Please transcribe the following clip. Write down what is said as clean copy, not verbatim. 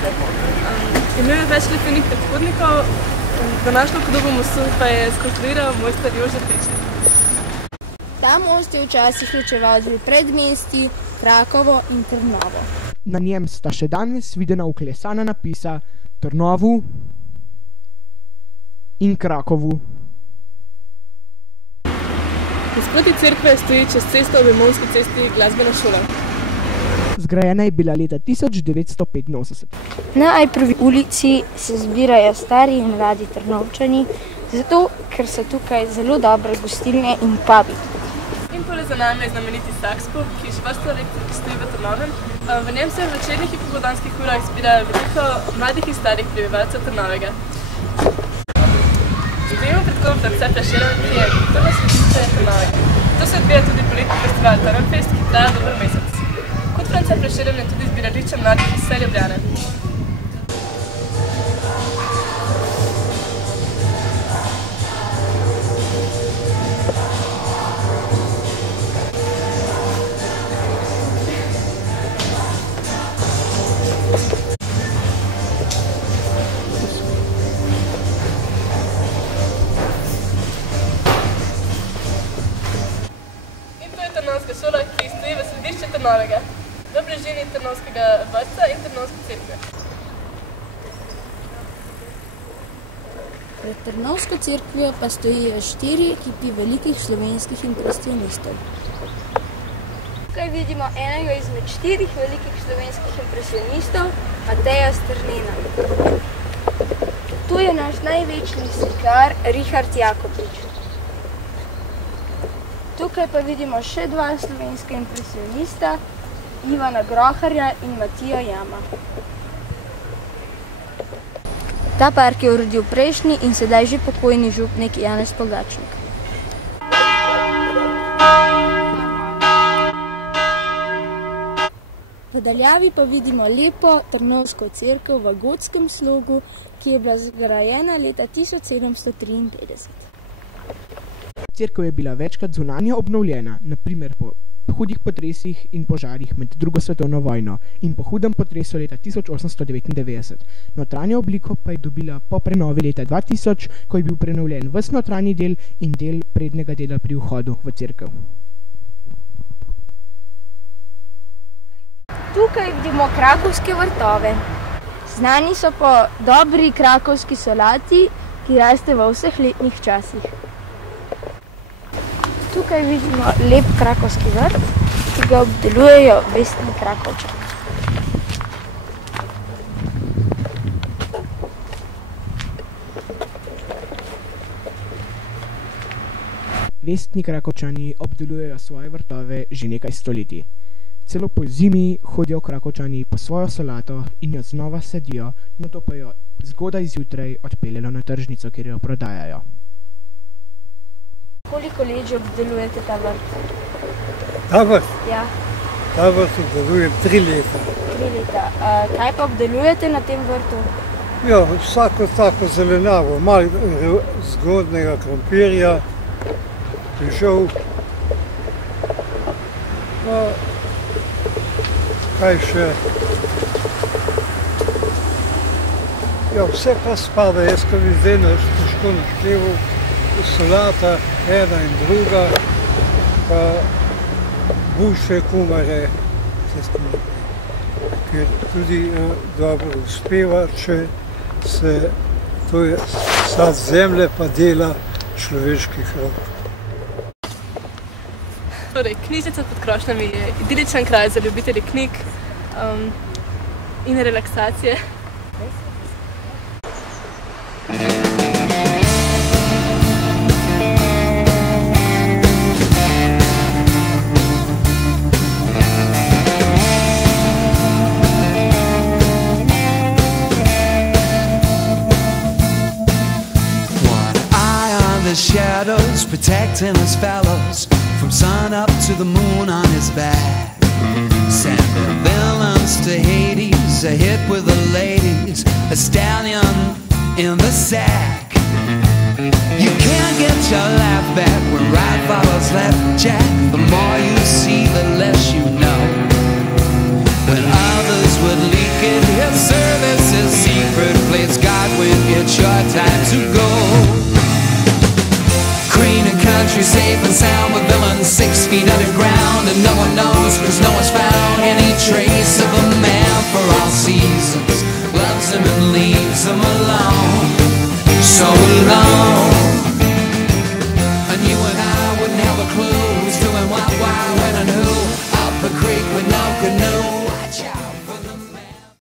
železe. Imel je več letenih predhodnikov, današnjo podobo mostu pa je skonstruiral mojster Jože Plečnik. Ta most je včasih ločeval dve predmesti, Krakovo in Trnovo. Na njem sta še danes videna vklesana napisa Trnovu in Krakovu. Nasproti cerkve stoji čez cesto ob Emonski cesti glasbena šola. Zgrajena je bila leta 1985. Na Ajprovi ulici se zbirajo stari in mladi Trnovčani, zato ker so tukaj zelo dobre gostilne in pubi. In tole za nami je znameniti Saxpo, ki že vrsto let stoji v Trnovem. V njem se v večernih in popoldanskih urah zbirajo veliko mladih in starih prebivalcev Trnovega. Stojimo pred klubom France Prešeren, ki je kulturno središče Trnovega. To se odvija tudi poletni festival Trnfest, ki traja dober mesec. Kot France Prešeren je tudi zbirališče mladih iz vse Ljubljane. Trnovska šola, ki stoji v središču Trnovega, v bližini Trnovskega vrtca in Trnovske cerkve. Pred Trnovsko cerkvijo pa stojijo 4 ekipi velikih slovenskih impresionistov. Tukaj vidimo enega izmed 4 velikih slovenskih impresionistov, Mateja Strnena. Tu je naš največji slikar Richard Jakopič. Tukaj pa vidimo še 2 slovenska impresionista, Ivana Groharja in Matija Jama. Ta park je uredil prejšnji in sedaj že pokojni župnik Janez Pogačnik. V daljavi pa vidimo lepo Trnovsko cerkev v gotskem slogu, ki je bila zgrajena leta 1753. Cerkev je bila večkrat zunanje obnovljena, na primer po hudih potresih in požarih med drugo svetovno vojno in po hudem potresu leta 1899. Notranjo obliko pa je dobila po prenovi leta 2000, ko je bil prenovljen ves notranji del in del prednjega dela pri vhodu v cerkev. Tukaj vidimo krakovske vrtove. Znani so po dobri krakovski solati, ki raste v vseh letnih časih. Tukaj vidimo lep krakovski vrt, ki ga obdelujejo vestni Krakovčani. Vestni Krakovčani obdelujejo svoje vrtove že nekaj stoletij. Celo po zimi hodijo Krakovčani po svojo solato in jo znova sadijo, nato pa jo zgodaj zjutraj odpeljejo na tržnico, kjer jo prodajajo. Koliko let že obdelujete ta vrt? Ta vrt? Ja. Ta vrt obdelujem 3 leta. 3 leta. Kaj pa obdelujete na tem vrtu? Ja, vsako tako zelenavo, malo zgodnega krompirja, fižol, pa kaj še. Ja, vse pa spada, jaz ko bi zdaj težko našteval, solata, ena in druga, pa buše, kumare, vse skupaj. Ker tudi dobro uspeva, če se to je sad zemlje pa dela človeških rok. Torej, knjižnica pod krošnjami je idiličen kraj za ljubitelje knjig in relaksacije. The shadows protecting his fellows from sun up to the moon on his back. Send the villains to Hades, a hit with the ladies, a stallion in the sack. You can't get your laugh back when right follows left, Jack. The more you see, the less you know. When others would leak it, he'll serve it lose, cause no one's found